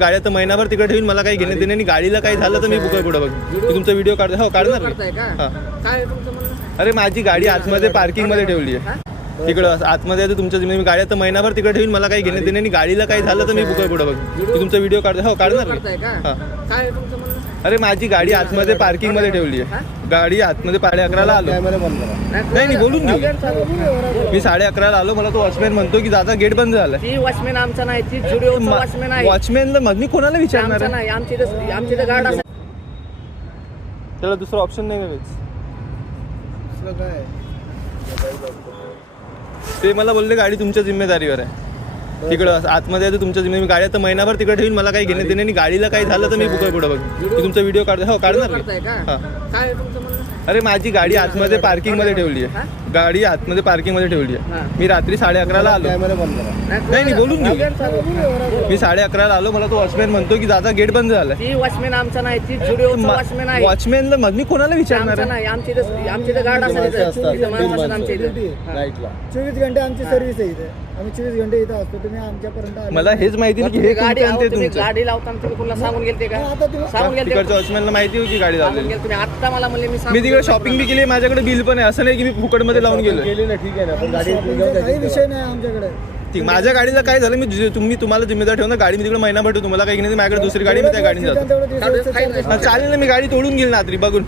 गाड्या तर महिनाभर तिकडे ठेवून मला काही घेणे देणे नाही. गाडीला काही झालं तर मी पुढे बघ मी तुमचा व्हिडिओ काढतो. हो काढणार मी. हा. काय तुमचं म्हणणं? अरे माझी गाडी आतमध्ये पार्किंग मध्ये ठेवली आहे तिकडं आतमध्ये आहे तुमच्या मी गाड्या तर महिनाभर तिकडे ठेवून मला काही घेणे देणे नाही. गाडीला काही झालं तर मी पुढे बघ मी तुमचा व्हिडिओ काढतो. हो काढणार मी. हा. काय तुमचं म्हणणं? अरे माझी गाडी आतमध्ये पार्किंग मध्ये ठेवली आहे. गाडी आतमध्ये 11:30 आलो. नाही बोलून घेऊ. मी 11:30 आलो. मला तो वॉचमॅन म्हणतो की दादा गेट बंद झाला. ती वॉचमॅन आमचा नाही, ती जुडिओचा वॉचमॅन आहे. वॉचमॅनला मग मी कोणाला विचारणार आमचा आहे? नाही, आमची तर गार्ड असते. त्याला दुसरा ऑप्शन नाही मिळेल. ते मला बोलले गाडी तुमच्या जिम्मेदारीवर आहे. तिकडं आतमध्ये आहे तुमच्या जिम्मेदारी. गाड्या तर महिनाभर तिकडे ठेवून मला काही घेणे देणे नाही. गाडीला काही झालं तर मी पुढे बघ मी तुमचा व्हिडिओ काढतो. हो काढणार मी. हा. काय तुमचं म्हणणं? अरे माझी गाडी आतमध्ये पार्किंग मध्ये ठेवली आहे. गाडी आतमध्ये पार्किंग मध्ये ठेवली आहे. मी रात्री 11:30 आलो. नाही बोलून घेऊ. मी 11:30 आलो. मला तो वॉचमॅन म्हणतो की दादा गेट बंद झाला. ती वॉचमॅन आमचा नाही, ती जुडिओचा वॉचमॅन आहे. वॉचमॅनला मग मी कोणाला विचारणार आमचा आहे? नाही, आमची तर गार्ड असते. आमच्या इथे 24 घंटे आमची सर्व्हिस आहे इथे. आम्ही 24 घंटे इथे असतो. तुम्ही आमच्यापर्यंत आले. मला हेच माहिती नाही की हे गाडी तुमचं आणि ते तुम्ही तुमचं. गाडी लावताना तुम्ही कुणाला सांगून गेलते का? आता तुम्ही सांगून गेलते तिकडच्या वॉचमॅनला माहिती होती गाडी सांगून लावलेली. गेलते तुम्ही. आता मला म्हणले मी मी तिकडे शॉपिंग बी केली. माझ्याकडे बिल पण आहे. असं नाही की मी फुकटमध्ये लावून गेलो. ठीक आहे ना, पण गाडी काही विषय नाही आमच्याकडे. ठीक माझ्या गाडीला काय झालं मी तुम्हाला जिम्मेदार ठेवणार. गाडी मी तिकडे महिना भरतो. तुम्हाला काही नाही. माझ्याकडे दुसरी गाडी मी त्या गाडीने जातो. चालेल ना, मी गाडी तोडून घेईल ना रात्री बघून.